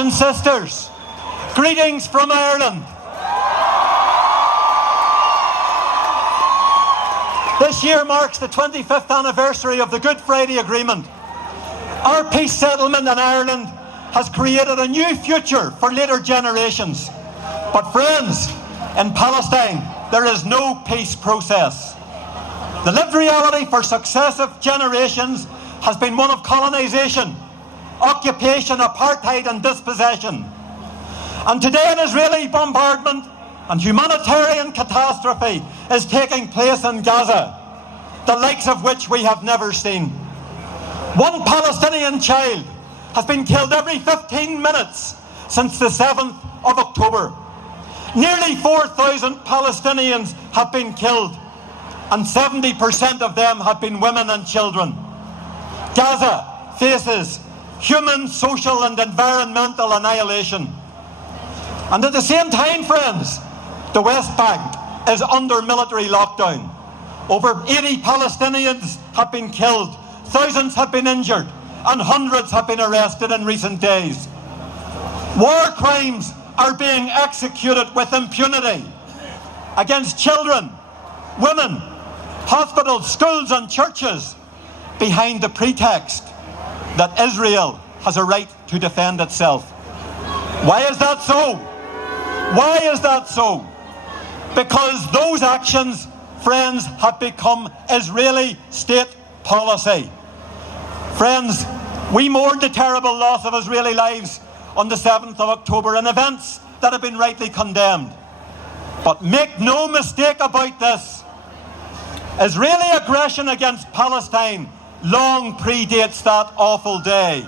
and sisters, greetings from Ireland. This year marks the 25th anniversary of the Good Friday Agreement. Our peace settlement in Ireland has created a new future for later generations. But friends, in Palestine, there is no peace process. The lived reality for successive generations has been one of colonisation, occupation, apartheid and dispossession. And today an Israeli bombardment and humanitarian catastrophe is taking place in Gaza, the likes of which we have never seen. One Palestinian child has been killed every 15 minutes since the 7th of October. Nearly 4,000 Palestinians have been killed, and 70% of them have been women and children. Gaza faces human, social and environmental annihilation. And at the same time, friends, the West Bank is under military lockdown. Over 80 Palestinians have been killed, thousands have been injured, and hundreds have been arrested in recent days. War crimes are being executed with impunity against children, women, hospitals, schools and churches, behind the pretext that Israel has a right to defend itself. Why is that so? Why is that so? Because those actions, friends, have become Israeli state policy. Friends, we mourned the terrible loss of Israeli lives on the 7th of October in events that have been rightly condemned. But make no mistake about this, Israeli aggression against Palestine long predates that awful day.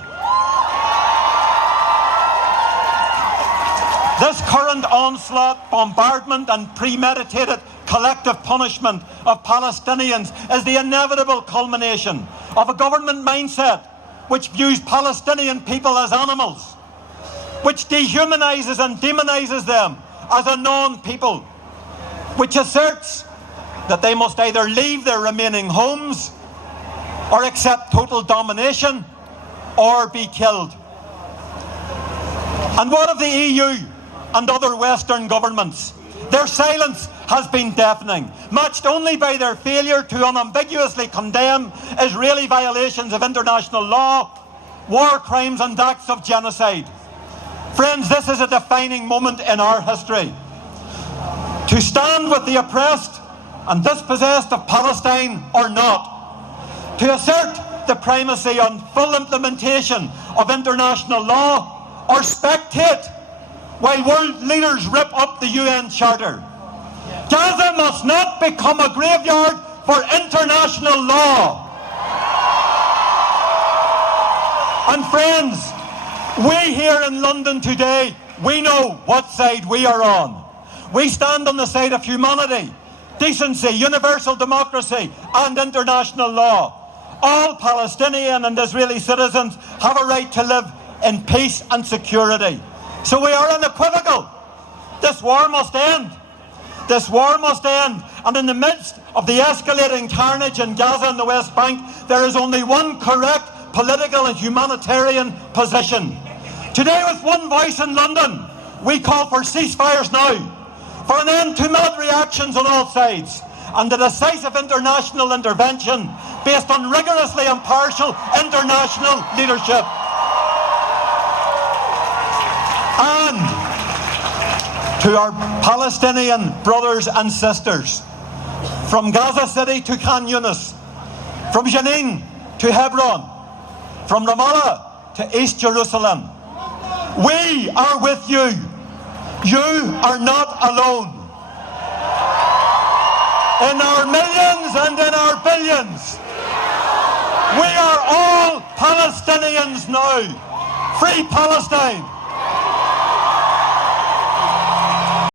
This current onslaught, bombardment and premeditated collective punishment of Palestinians is the inevitable culmination of a government mindset which views Palestinian people as animals, which dehumanises and demonises them as a non-people, which asserts that they must either leave their remaining homes or accept total domination or be killed. And what of the EU and other Western governments? Their silence has been deafening, matched only by their failure to unambiguously condemn Israeli violations of international law, war crimes and acts of genocide. Friends, this is a defining moment in our history. To stand with the oppressed and dispossessed of Palestine or not. To assert the primacy on full implementation of international law or spectate while world leaders rip up the UN Charter. Gaza must not become a graveyard for international law. And friends, we here in London today, we know what side we are on. We stand on the side of humanity, decency, universal democracy and international law. All Palestinian and Israeli citizens have a right to live in peace and security. So we are unequivocal. This war must end. This war must end. And in the midst of the escalating carnage in Gaza and the West Bank, there is only one correct political and humanitarian position. Today, with one voice in London, we call for ceasefires now, for an end to military actions on all sides, and a decisive international intervention based on rigorously impartial international leadership. And to our Palestinian brothers and sisters, from Gaza City to Khan Yunis, from Jenin to Hebron, from Ramallah to East Jerusalem, we are with you. You are not alone. In our millions and in our billions, we are all Palestinians now. Free Palestine!